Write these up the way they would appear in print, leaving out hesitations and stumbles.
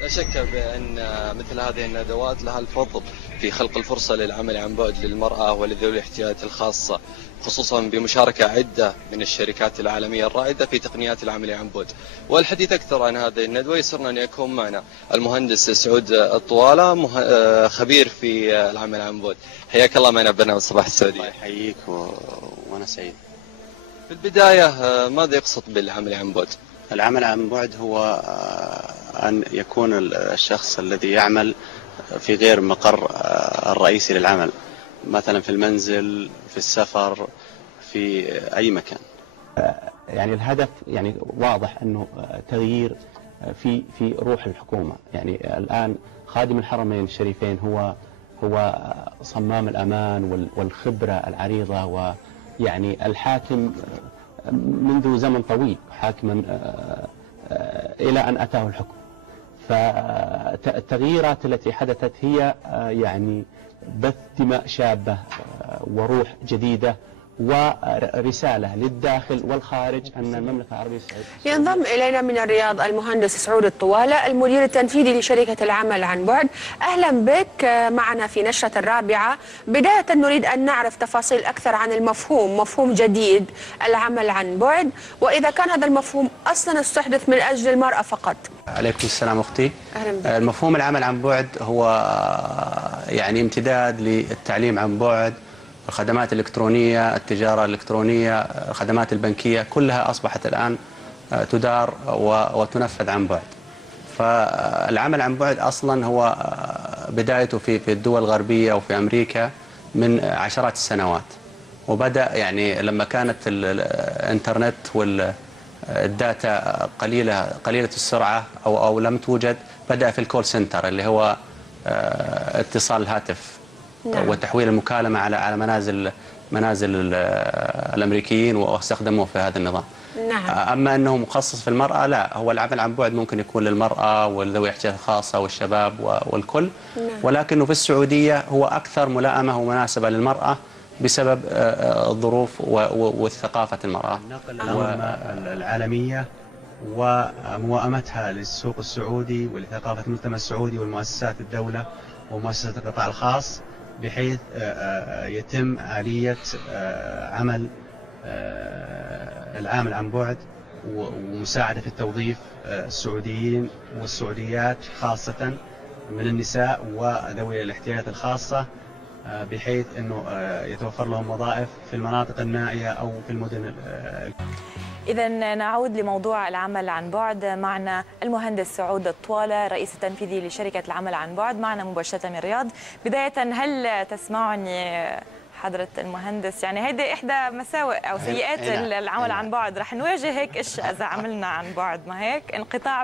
لا شك بأن مثل هذه الندوات لها الفضل في خلق الفرصة للعمل عن بعد للمرأة ولذوي الاحتياجات الخاصة، خصوصا بمشاركة عدة من الشركات العالمية الرائدة في تقنيات العمل عن بعد. والحديث أكثر عن هذه الندوة يسرنا أن يكون معنا المهندس سعود الطوالة، خبير في العمل عن بعد. حياك الله معنا ببرنامج صباح السعودية. الله يحييك وأنا سعيد. في البداية ماذا يقصد بالعمل عن بعد؟ العمل عن بعد هو أن يكون الشخص الذي يعمل في غير مقر الرئيسي للعمل، مثلا في المنزل، في السفر، في أي مكان. يعني الهدف يعني واضح أنه تغيير في روح الحكومة. يعني الآن خادم الحرمين الشريفين هو صمام الأمان والخبرة العريضة، ويعني الحاكم منذ زمن طويل حاكما إلى أن أتاه الحكم. فالتغييرات التي حدثت هي يعني بث دماء شابة وروح جديدة ورسالة للداخل والخارج أن المملكة العربية السعودية. ينضم إلينا من الرياض المهندس سعود الطوالة، المدير التنفيذي لشركة العمل عن بعد. أهلا بك معنا في نشرة الرابعة. بداية نريد أن نعرف تفاصيل أكثر عن مفهوم جديد العمل عن بعد، وإذا كان هذا المفهوم أصلا استحدث من أجل المرأة فقط. عليكم السلام أختي. أهلا بك. المفهوم العمل عن بعد هو يعني امتداد للتعليم عن بعد، الخدمات الإلكترونية، التجارة الإلكترونية، الخدمات البنكية، كلها أصبحت الآن تدار وتنفذ عن بعد. فالعمل عن بعد أصلا هو بدايته في الدول الغربية وفي أمريكا من عشرات السنوات، وبدأ يعني لما كانت الإنترنت والداتا قليلة السرعة أو لم توجد، بدأ في الكول سنتر اللي هو اتصال الهاتف. نعم. وتحويل المكالمة على منازل الأمريكيين، واستخدموه في هذا النظام. نعم. أما أنه مخصص في المرأة، لا، هو العمل عن بعد ممكن يكون للمرأة وذوي احتياجات خاصة والشباب والكل. نعم. ولكنه في السعودية هو أكثر ملائمة ومناسبة للمرأة بسبب الظروف والثقافة المرأة. النقل العالمية وموائمتها للسوق السعودي ولثقافة المجتمع السعودي والمؤسسات الدولة ومؤسسات القطاع الخاص، بحيث يتم آلية عمل العامل عن بعد ومساعدة في التوظيف السعوديين والسعوديات خاصة من النساء وذوي الاحتياجات الخاصة، بحيث أنه يتوفر لهم وظائف في المناطق النائية أو في المدن. إذا نعود لموضوع العمل عن بعد. معنا المهندس سعود الطوالة، رئيس التنفيذي لشركة العمل عن بعد، معنا مباشرة من الرياض. بداية، هل تسمعني حضرة المهندس؟ يعني هيدي إحدى مساوئ أو سيئات العمل عن بعد، رح نواجه هيك إشياء إذا عملنا عن بعد، ما هيك انقطاع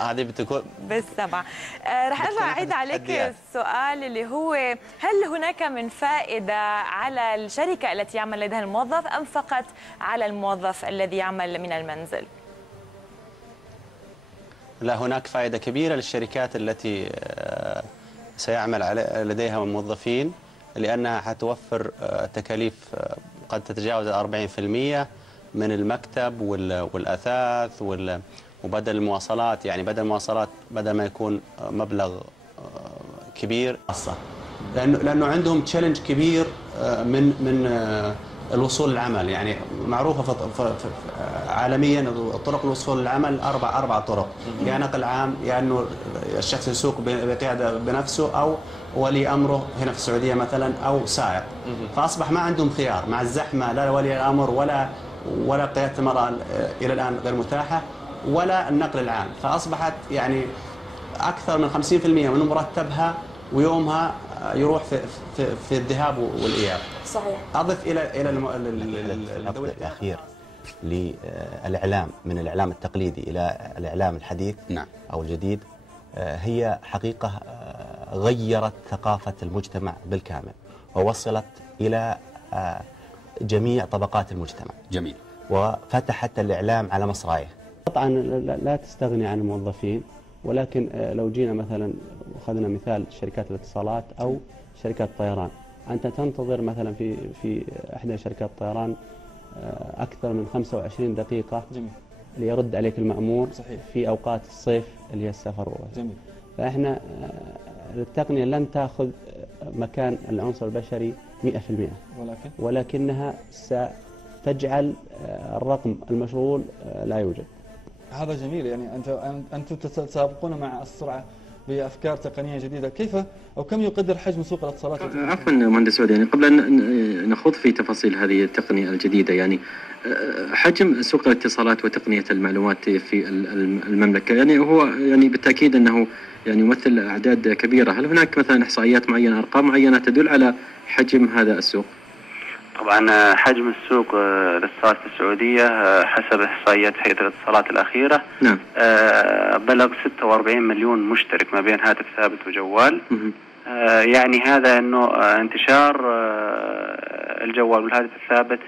هذه بتكون بالسمع. رح أرجع أعيد عليك السؤال اللي هو: هل هناك من فائدة على الشركة التي يعمل لديها الموظف أم فقط على الموظف الذي يعمل من المنزل؟ لا، هناك فائدة كبيرة للشركات التي سيعمل لديها موظفين، لأنها حتوفر تكاليف قد تتجاوز 40% من المكتب والأثاث وبدل المواصلات. يعني بدل المواصلات، بدل ما يكون مبلغ كبير، لأنه عندهم تشالنج كبير من الوصول للعمل. يعني معروفة عالميا طرق الوصول للعمل أربع طرق: يا نقل عام، يا أنه الشخص يسوق بقيادة بنفسه، أو ولي أمره هنا في السعودية مثلا، أو سائق. فأصبح ما عندهم خيار مع الزحمة، لا ولي الأمر ولا قيادة المرأة إلى الآن غير متاحة، ولا النقل العام. فأصبحت يعني أكثر من 50% من مرتبها ويومها يروح في الذهاب والإياب. صحيح. أضف إلى الأخير للإعلام من الإعلام التقليدي إلى الإعلام الحديث نعم. أو الجديد هي حقيقة غيرت ثقافة المجتمع بالكامل ووصلت إلى جميع طبقات المجتمع. جميل. وفتحت الإعلام على مصراعيه. طبعا لا تستغني عن الموظفين، ولكن لو جينا مثلا أخذنا مثال شركات الاتصالات أو شركات الطيران، أنت تنتظر مثلا في إحدى شركات الطيران أكثر من 25 دقيقة جميل. ليرد عليك المأمور. صحيح. في أوقات الصيف اللي هي السفر. جميل. فإحنا التقنية لن تأخذ مكان العنصر البشري 100%، ولكنها ستجعل الرقم المشغول لا يوجد. هذا جميل. يعني أنتم تتسابقون مع السرعة بأفكار تقنية جديدة. كيف أو كم يقدر حجم سوق الاتصالات؟ عفوا مهندس سعود، يعني قبل أن نخوض في تفاصيل هذه التقنية الجديدة، يعني حجم سوق الاتصالات وتقنية المعلومات في المملكة، يعني هو يعني بالتأكيد أنه يعني يمثل أعداد كبيرة. هل هناك مثلا إحصائيات معينة، أرقام معينة تدل على حجم هذا السوق؟ طبعا حجم السوق الاتصالات السعودية حسب إحصائيات هيئة الاتصالات الأخيرة نعم. بلغ 46 مليون مشترك ما بين هاتف ثابت وجوال. يعني هذا أنه انتشار الجوال والهاتف الثابت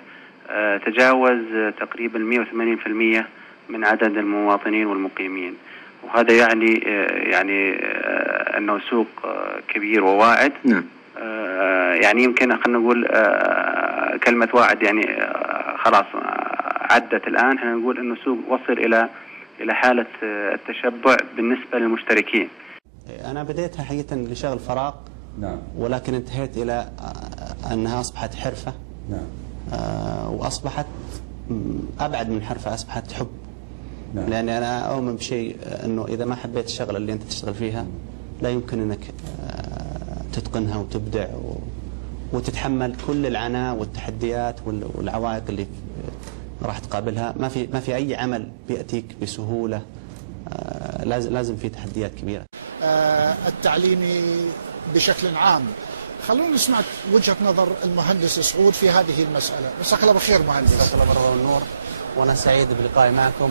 تجاوز تقريبا 180% من عدد المواطنين والمقيمين، وهذا يعني أنه سوق كبير وواعد. نعم. يعني يمكن خلينا نقول كلمة واعد يعني خلاص عدت الآن. احنا نقول انه السوق وصل الى حالة التشبع بالنسبة للمشتركين. انا بديتها حقيقة لشغل فراغ. نعم. ولكن انتهيت الى انها اصبحت حرفة. نعم. واصبحت ابعد من حرفة، اصبحت حب. نعم. لاني انا اؤمن بشيء انه اذا ما حبيت الشغله اللي انت تشتغل فيها لا يمكن انك تتقنها وتبدع وتتحمل كل العناء والتحديات والعوائق اللي راح تقابلها. ما في اي عمل بياتيك بسهوله، لازم في تحديات كبيره. التعليمي بشكل عام. خلونا نسمع وجهة نظر المهندس سعود في هذه المسألة. مساك الله بالخير مهندس. مساك الله بالنور والنور، وانا سعيد بلقائي معكم.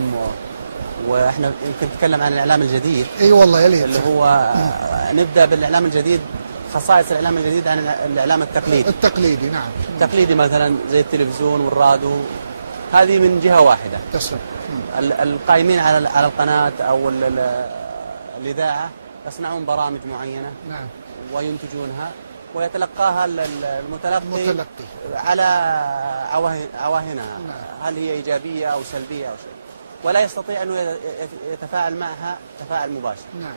واحنا يمكن نتكلم عن الاعلام الجديد. اي والله يا ليت. اللي هو نبدا بالاعلام الجديد، خصائص الاعلام الجديد عن الاعلام التقليدي. التقليدي نعم. التقليدي مثلا زي التلفزيون والراديو، هذه من جهه واحده. تسلم. القائمين على القناه او الاذاعه يصنعون برامج معينه. نعم. وينتجونها ويتلقاها المتلقي على عواهنها. نعم. هل هي ايجابيه او سلبيه او شيء، ولا يستطيع انه يتفاعل معها تفاعل مباشر. نعم.